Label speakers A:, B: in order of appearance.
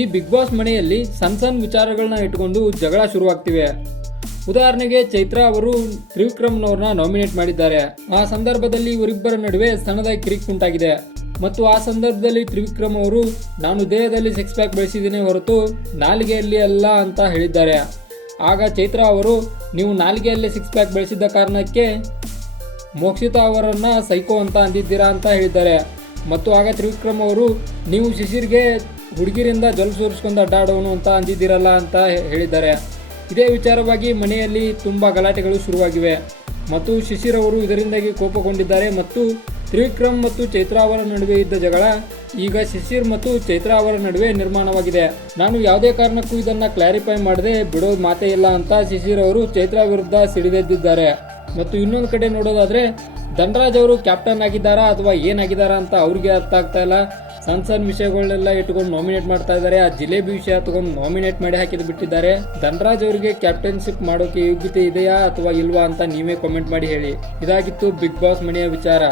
A: ಈ big boss ಮನೆಯಲ್ಲಿ ಸಣ್ಣ ಸಣ್ಣ ವಿಚಾರಗಳನ್ನ ಇಟ್ಕೊಂಡು ಜಗಳ ಶುರುವಾಗ್ತಿವೆ. ಉದಾಹರಣೆಗೆ ಚೈತ್ರಾ ಅವರು ತ್ರಿವಿಕ್ರಮ್ನವ್ರನ್ನ ನಾಮಿನೇಟ್ ಮಾಡಿದ್ದಾರೆ. ಆ ಸಂದರ್ಭದಲ್ಲಿ ಇವರಿಬ್ಬರ ನಡುವೆ ಸಣ್ಣದಾಗಿ ಕಿರಿಕ್ ಉಂಟಾಗಿದೆ. ಮತ್ತು ಆ ಸಂದರ್ಭದಲ್ಲಿ ತ್ರಿವಿಕ್ರಮ್ ಅವರು, ನಾನು ದೇಹದಲ್ಲಿ ಸಿಕ್ಸ್ ಪ್ಯಾಕ್ ಬೆಳೆಸಿದ್ದೇನೆ ಹೊರತು ನಾಲಿಗೆಯಲ್ಲಿ ಅಲ್ಲ ಅಂತ ಹೇಳಿದ್ದಾರೆ. ಆಗ ಚೈತ್ರಾ ಅವರು, ನೀವು ನಾಲಿಗೆಯಲ್ಲಿ ಸಿಕ್ಸ್ ಪ್ಯಾಕ್ ಬೆಳೆಸಿದ್ದ ಕಾರಣಕ್ಕೆ ಮೋಕ್ಷಿತಾ ಅವರನ್ನು ಸೈಕೋ ಅಂತ ಅಂದಿದ್ದೀರಾ ಅಂತ ಹೇಳಿದ್ದಾರೆ. ಮತ್ತು ಆಗ ತ್ರಿವಿಕ್ರಮ್ ಅವರು, ನೀವು ಶಿಶಿರ್ಗೆ ಹುಡುಗಿರಿಂದ ಜಲ್ ಸುರಿಸ್ಕೊಂಡು ಅಡ್ಡಾಡೋನು ಅಂತ ಅಂದಿದ್ದೀರಲ್ಲ ಅಂತ ಹೇಳಿದ್ದಾರೆ. ಇದೇ ವಿಚಾರವಾಗಿ ಮನೆಯಲ್ಲಿ ತುಂಬ ಗಲಾಟೆಗಳು ಶುರುವಾಗಿವೆ. ಮತ್ತು ಶಿಶಿರ್ ಅವರು ಇದರಿಂದಾಗಿ ಕೋಪಗೊಂಡಿದ್ದಾರೆ ಮತ್ತು ತ್ರಿವಿಕ್ರಮ್ ಮತ್ತು ಚೈತ್ರ ಅವರ ನಡುವೆ ಇದ್ದ ಜಗಳ ಈಗ ಶಿಶಿರ್ ಮತ್ತು ಚೈತ್ರ ಅವರ ನಡುವೆ ನಿರ್ಮಾಣವಾಗಿದೆ. ನಾನು ಯಾವುದೇ ಕಾರಣಕ್ಕೂ ಇದನ್ನ ಕ್ಲಾರಿಫೈ ಮಾಡದೆ ಬಿಡೋದು ಮಾತೇ ಇಲ್ಲ ಅಂತ ಶಿಶಿರ್ ಅವರು ಚೈತ್ರ ವಿರುದ್ಧ ಸಿಡಿದೆದ್ದಿದ್ದಾರೆ. ಮತ್ತು ಇನ್ನೊಂದು ಕಡೆ ನೋಡೋದಾದ್ರೆ ಧನರಾಜ್ ಅವರು ಕ್ಯಾಪ್ಟನ್ ಆಗಿದ್ದಾರಾ ಅಥವಾ ಏನಾಗಿದ್ದಾರಾ ಅಂತ ಅವ್ರಿಗೆ ಅರ್ಥ ಆಗ್ತಾ ಇಲ್ಲ. ಸಣ್ಣ ಸಣ್ಣ ವಿಷಯಗಳನ್ನೆಲ್ಲ ಇಟ್ಕೊಂಡು ನಾಮಿನೇಟ್ ಮಾಡ್ತಾ ಇದ್ದಾರೆ. ಆ ಜಿಲೇಬಿ ವಿಷಯ ತಗೊಂಡು ನಾಮಿನೇಟ್ ಮಾಡಿ ಹಾಕಿದ್ ಬಿಟ್ಟಿದ್ದಾರೆ. ಧನರಾಜ್ ಅವರಿಗೆ ಕ್ಯಾಪ್ಟನ್ಶಿಪ್ ಮಾಡೋಕೆ ಯೋಗ್ಯತೆ ಇದೆಯಾ ಅಥವಾ ಇಲ್ವಾ ಅಂತ ನೀವೇ ಕಾಮೆಂಟ್ ಮಾಡಿ ಹೇಳಿ. ಇದಾಗಿತ್ತು ಬಿಗ್ ಬಾಸ್ ಮನೆಯ ವಿಚಾರ.